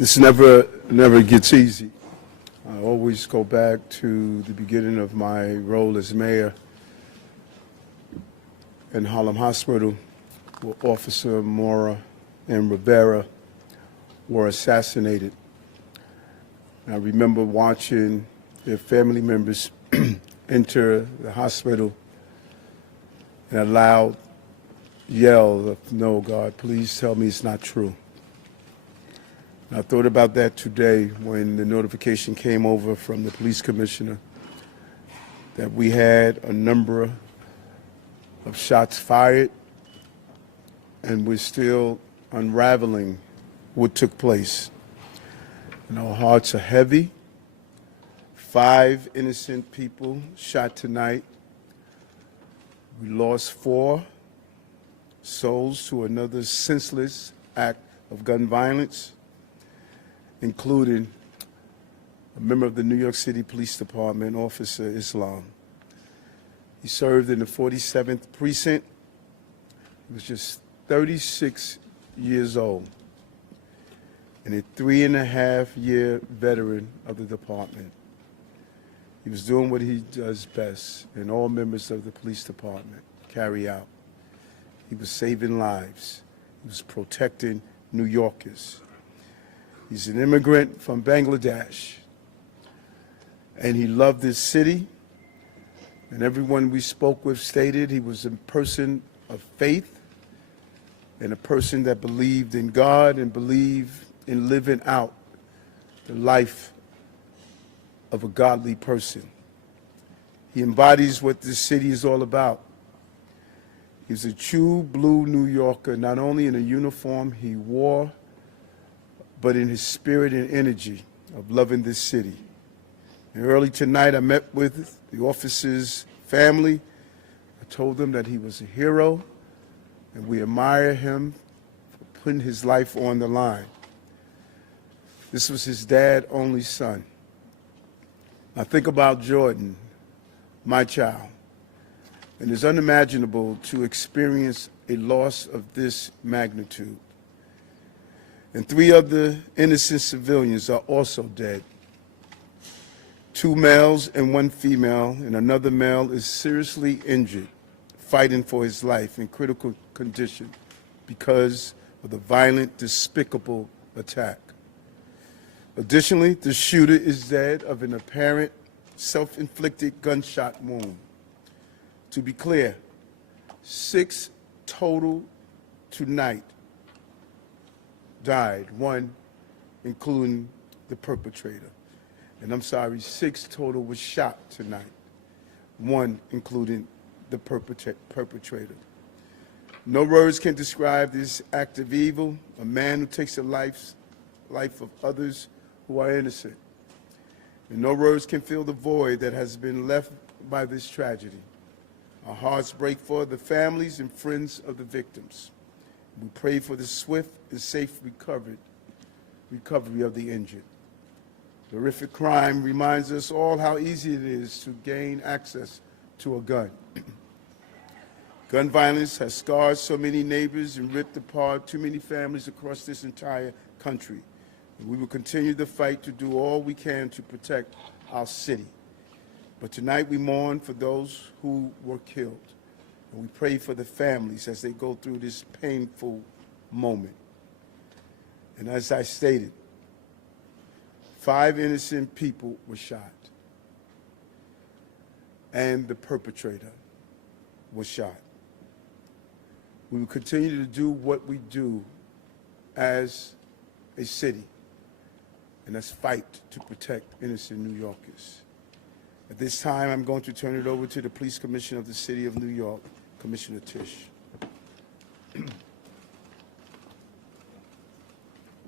This never gets easy. I always go back to the beginning of my role as mayor in Harlem Hospital, where Officer Mora and Rivera were assassinated. I remember watching their family members enter the hospital in a loud yell of, "No, God, please tell me it's not true." And I thought about that today when the notification came over from the police commissioner that we had a number of shots fired, and we're still unraveling what took place. And our hearts are heavy. 5 innocent people shot tonight. We lost 4 souls to another senseless act of gun violence, including a member of the New York City Police Department, Officer Islam. He served in the 47th Precinct. He was just 36 years old and a 3.5-year veteran of the department. He was doing what he does best, and all members of the police department carry out. He was saving lives. He was protecting New Yorkers. He's an immigrant from Bangladesh, and he loved this city. And everyone we spoke with stated he was a person of faith and a person that believed in God and believed in living out the life of a godly person. He embodies what this city is all about. He's a true blue New Yorker, not only in the uniform he wore, but in his spirit and energy of loving this city. And early tonight, I met with the officer's family. I told them that he was a hero, and we admire him for putting his life on the line. This was his dad's only son. I think about Jordan, my child, and it's unimaginable to experience a loss of this magnitude. And 3 other innocent civilians are also dead. 2 males and 1 female, and another male is seriously injured, fighting for his life in critical condition because of the violent, despicable attack. Additionally, the shooter is dead of an apparent self-inflicted gunshot wound. To be clear, 6 total tonight died, 1 including the perpetrator. And I'm sorry, 6 total was shot tonight, 1 including the perpetrator. No words can describe this act of evil, a man who takes the life of others who are innocent. And no words can fill the void that has been left by this tragedy. Our hearts break for the families and friends of the victims. We pray for the swift and safe recovery of the injured. The horrific crime reminds us all how easy it is to gain access to a gun. Gun violence has scarred so many neighbors and ripped apart too many families across this entire country. And we will continue the fight to do all we can to protect our city. But tonight we mourn for those who were killed. And we pray for the families as they go through this painful moment. And as I stated, 5 innocent people were shot, and the perpetrator was shot. We will continue to do what we do as a city, and that's fight to protect innocent New Yorkers. At this time, I'm going to turn it over to the Police Commissioner of the City of New York, Commissioner Tisch.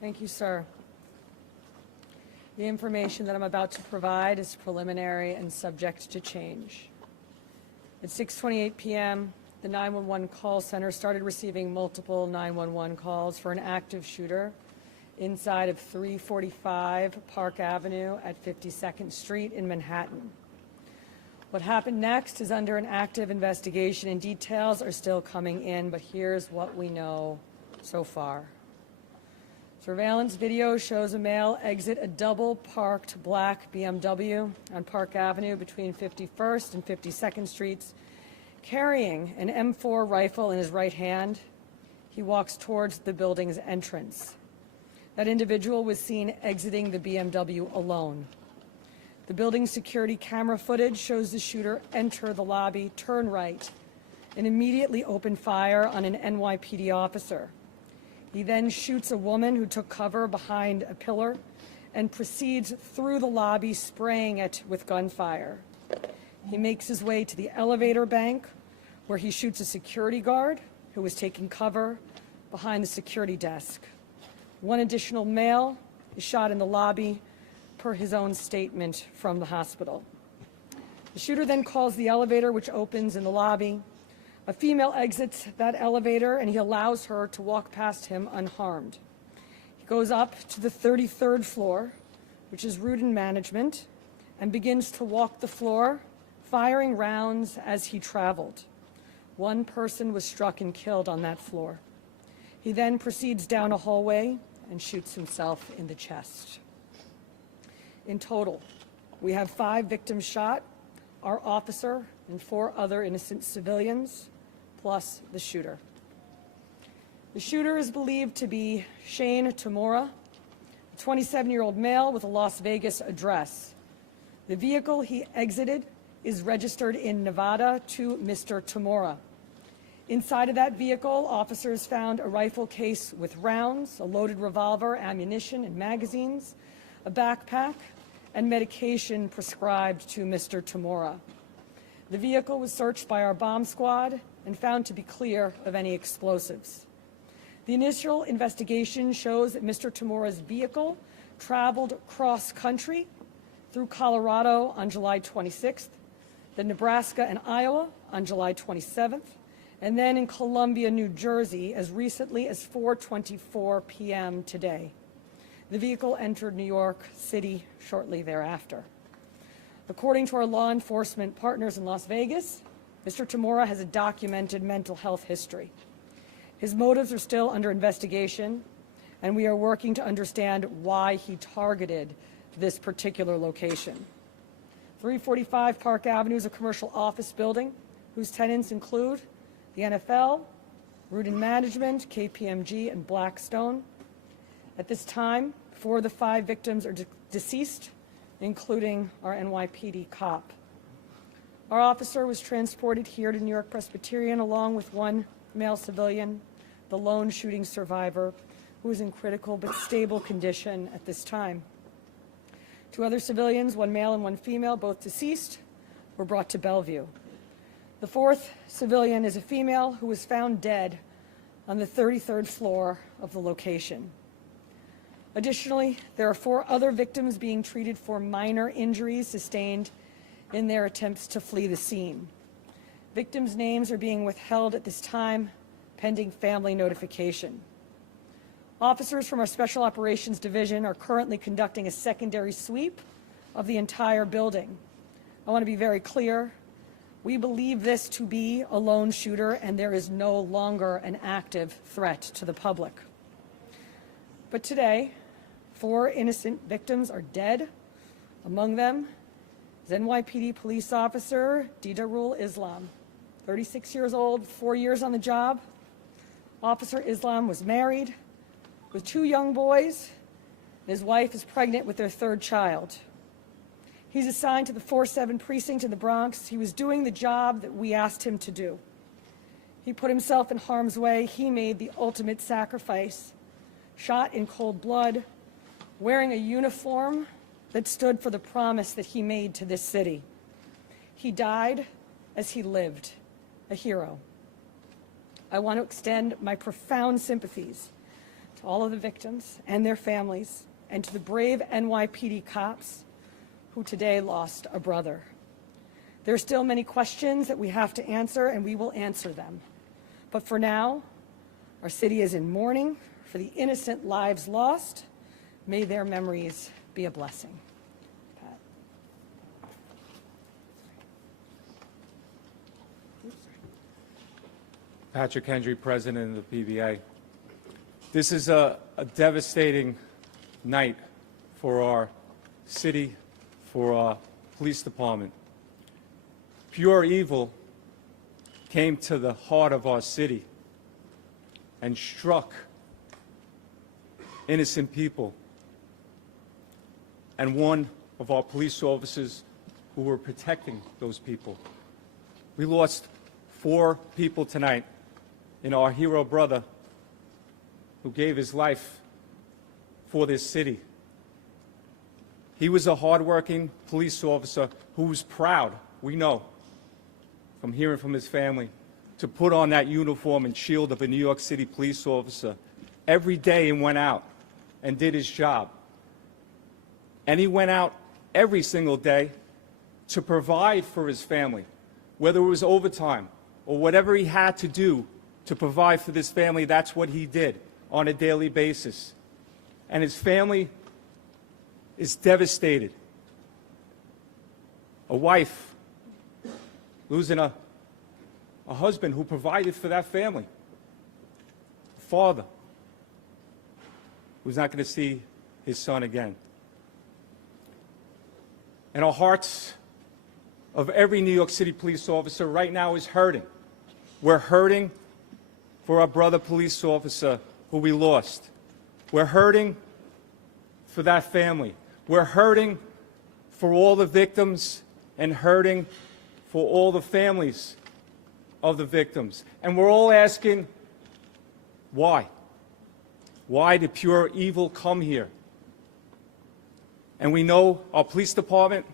Thank you, sir. The information that I'm about to provide is preliminary and subject to change. At 6:28 p.m., the 911 call center started receiving multiple 911 calls for an active shooter inside of 345 Park Avenue at 52nd Street in Manhattan. What happened next is under an active investigation, and details are still coming in, but here's what we know so far. Surveillance video shows a male exit a double-parked black BMW on Park Avenue between 51st and 52nd Streets, carrying an M4 rifle in his right hand. He walks towards the building's entrance. That individual was seen exiting the BMW alone. The building's security camera footage shows the shooter enter the lobby, turn right, and immediately open fire on an NYPD officer. He then shoots a woman who took cover behind a pillar and proceeds through the lobby, spraying it with gunfire. He makes his way to the elevator bank, where he shoots a security guard who was taking cover behind the security desk. One additional male is shot in the lobby, per his own statement from the hospital. The shooter then calls the elevator, which opens in the lobby. A female exits that elevator, and he allows her to walk past him unharmed. He goes up to the 33rd floor, which is Rudin Management, and begins to walk the floor, firing rounds as he traveled. One person was struck and killed on that floor. He then proceeds down a hallway and shoots himself in the chest. In total, we have 5 victims shot, our officer and 4 other innocent civilians, plus the shooter. The shooter is believed to be Shane Tamura, a 27-year-old male with a Las Vegas address. The vehicle he exited is registered in Nevada to Mr. Tamura. Inside of that vehicle, officers found a rifle case with rounds, a loaded revolver, ammunition, and magazines, a backpack, and medication prescribed to Mr. Tamura. The vehicle was searched by our bomb squad and found to be clear of any explosives. The initial investigation shows that Mr. Tamura's vehicle traveled cross-country through Colorado on July 26th, then Nebraska and Iowa on July 27th, and then in Columbia, New Jersey, as recently as 4:24 p.m. today. The vehicle entered New York City shortly thereafter. According to our law enforcement partners in Las Vegas, Mr. Tamura has a documented mental health history. His motives are still under investigation, and we are working to understand why he targeted this particular location. 345 Park Avenue is a commercial office building whose tenants include the NFL, Rudin Management, KPMG, and Blackstone. At this time, 4 of the 5 victims are deceased, including our NYPD cop. Our officer was transported here to New York Presbyterian along with 1 male civilian, the lone shooting survivor, who is in critical but stable condition at this time. 2 other civilians, 1 male and 1 female, both deceased, were brought to Bellevue. The 4th civilian is a female who was found dead on the 33rd floor of the location. Additionally, there are 4 other victims being treated for minor injuries sustained in their attempts to flee the scene. Victims' names are being withheld at this time, pending family notification. Officers from our Special Operations Division are currently conducting a secondary sweep of the entire building. I want to be very clear. We believe this to be a lone shooter, and there is no longer an active threat to the public. But today, 4 innocent victims are dead. Among them is NYPD police officer Didarul Islam, 36 years old, 4 years on the job. Officer Islam was married with 2 young boys, and his wife is pregnant with their 3rd child. He's assigned to the 4-7 precinct in the Bronx. He was doing the job that we asked him to do. He put himself in harm's way. He made the ultimate sacrifice, shot in cold blood, wearing a uniform that stood for the promise that he made to this city. He died as he lived, a hero. I want to extend my profound sympathies to all of the victims and their families, and to the brave NYPD cops who today lost a brother. There are still many questions that we have to answer, and we will answer them. But for now, our city is in mourning for the innocent lives lost. May their memories be a blessing. Pat. Patrick Hendry, President of the PBA. This is a devastating night for our city, for our police department. Pure evil came to the heart of our city and struck innocent people. And one of our police officers who were protecting those people. We lost 4 people tonight in our hero brother who gave his life for this city. He was a hardworking police officer who was proud, we know, from hearing from his family, to put on that uniform and shield of a New York City police officer every day and went out and did his job. And he went out every single day to provide for his family, whether it was overtime or whatever he had to do to provide for this family. That's what he did on a daily basis. And his family is devastated. A wife losing a husband who provided for that family. A father who's not going to see his son again. And our hearts of every New York City police officer right now is hurting. We're hurting for our brother police officer who we lost. We're hurting for that family. We're hurting for all the victims and hurting for all the families of the victims. And we're all asking, why? Why did pure evil come here? And we know our police department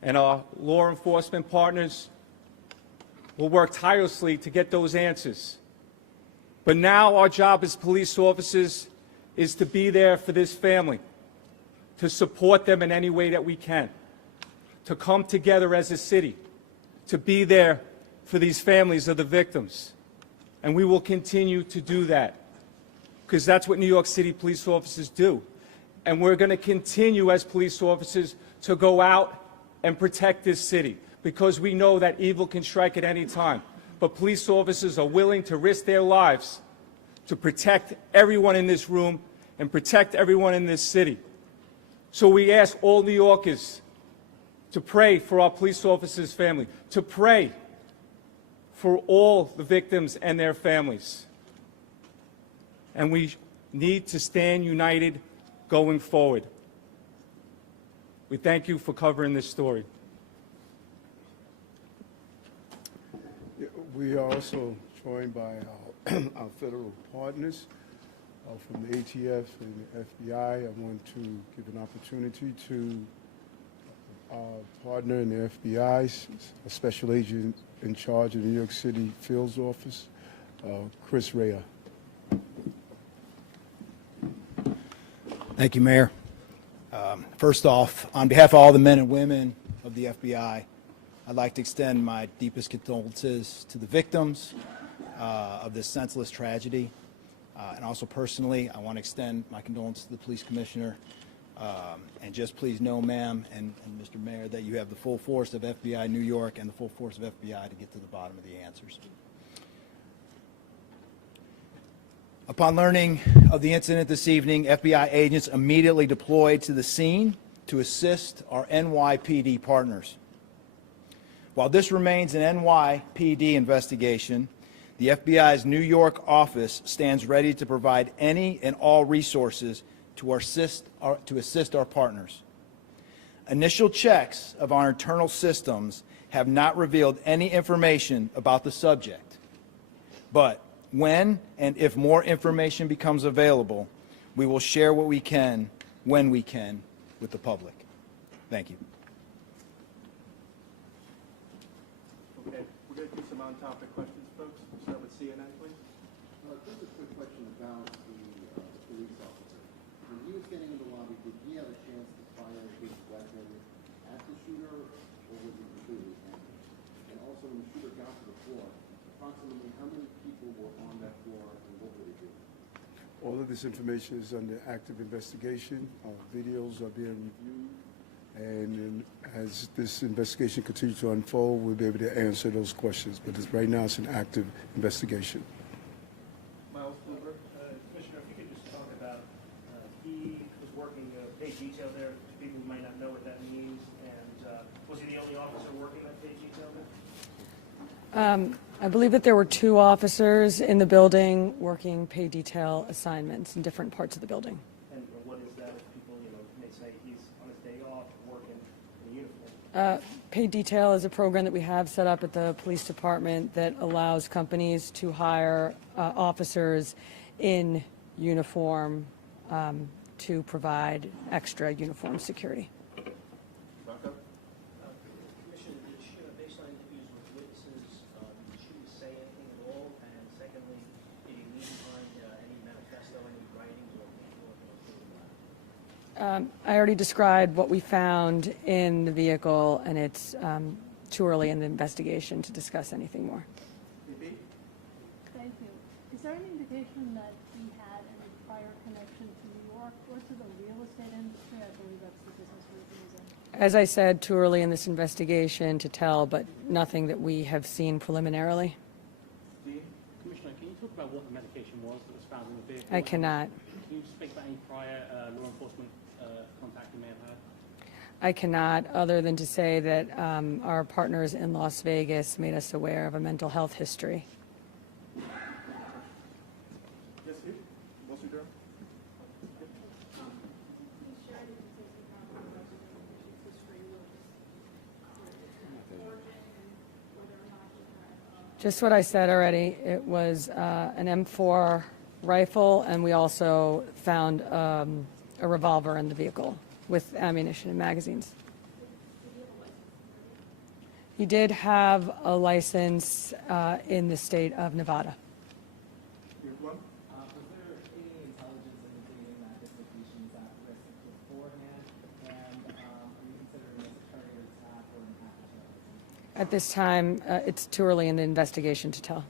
and our law enforcement partners will work tirelessly to get those answers. But now our job as police officers is to be there for this family, to support them in any way that we can, to come together as a city, to be there for these families of the victims. And we will continue to do that, because that's what New York City police officers do. And we're going to continue as police officers to go out and protect this city, because we know that evil can strike at any time. But police officers are willing to risk their lives to protect everyone in this room and protect everyone in this city. So we ask all New Yorkers to pray for our police officers' family, to pray for all the victims and their families. And we need to stand united going forward. We thank you for covering this story. We are also joined by our federal partners from the ATF and the FBI. I want to give an opportunity to our partner in the FBI, a special agent in charge of the New York City Fields Office, Chris Rea. Thank you, Mayor. First off, on behalf of all the men and women of the FBI, I'd like to extend my deepest condolences to the victims of this senseless tragedy. And also personally, I want to extend my condolences to the police commissioner. And just please know, ma'am and Mr. Mayor, that you have the full force of FBI New York and the full force of FBI to get to the bottom of the answers. Upon learning of the incident this evening, FBI agents immediately deployed to the scene to assist our NYPD partners. While this remains an NYPD investigation, the FBI's New York office stands ready to provide any and all resources to assist our partners. Initial checks of our internal systems have not revealed any information about the subject, but when and if more information becomes available, we will share what we can, when we can, with the public. Thank you. Okay, we're going to do some on-topic questions, folks. We'll start with CNN, please. Just a quick question about the police officer. When he was getting in the lobby, did he have a chance to fire his weapon at the shooter, or was it completely empty? And also, when the shooter got to the floor, approximately how many people were on that floor, and what were they doing? All of this information is under active investigation. Our videos are being reviewed. And as this investigation continues to unfold, we'll be able to answer those questions. But right now, it's an active investigation. Miles Kluber. Commissioner, I believe that there were 2 officers in the building working pay detail assignments in different parts of the building. And what is that if people, may say he's on his day off working in uniform? Paid detail is a program that we have set up at the police department that allows companies to hire officers in uniform to provide extra uniform security. Rocco? Commissioner, did she, based on interviews with witnesses, did she say anything at all? And secondly, did he leave behind any manifesto, any writings or anything? I already described what we found in the vehicle, and it's too early in the investigation to discuss anything more. BB? Thank you. Is there any indication that he had any prior connection to New York or to the real estate industry? I believe that's the business group he was in. As I said, too early in this investigation to tell, but nothing that we have seen preliminarily. Dean? Commissioner, can you talk about what the medication was that was found in the vehicle? I cannot. Can you speak about any prior law enforcement contact you may have had? I cannot, other than to say that our partners in Las Vegas made us aware of a mental health history. Yes, Steve? Wilson Durham? Just what I said already. It was an M4 rifle, and we also found a revolver in the vehicle with ammunition and magazines. He did have a license in the state of Nevada. Your Blum? Was there any intelligence indicating that this location is at risk beforehand? And are you considering this a targeted attack or an after? At this time, it's too early in the investigation to tell.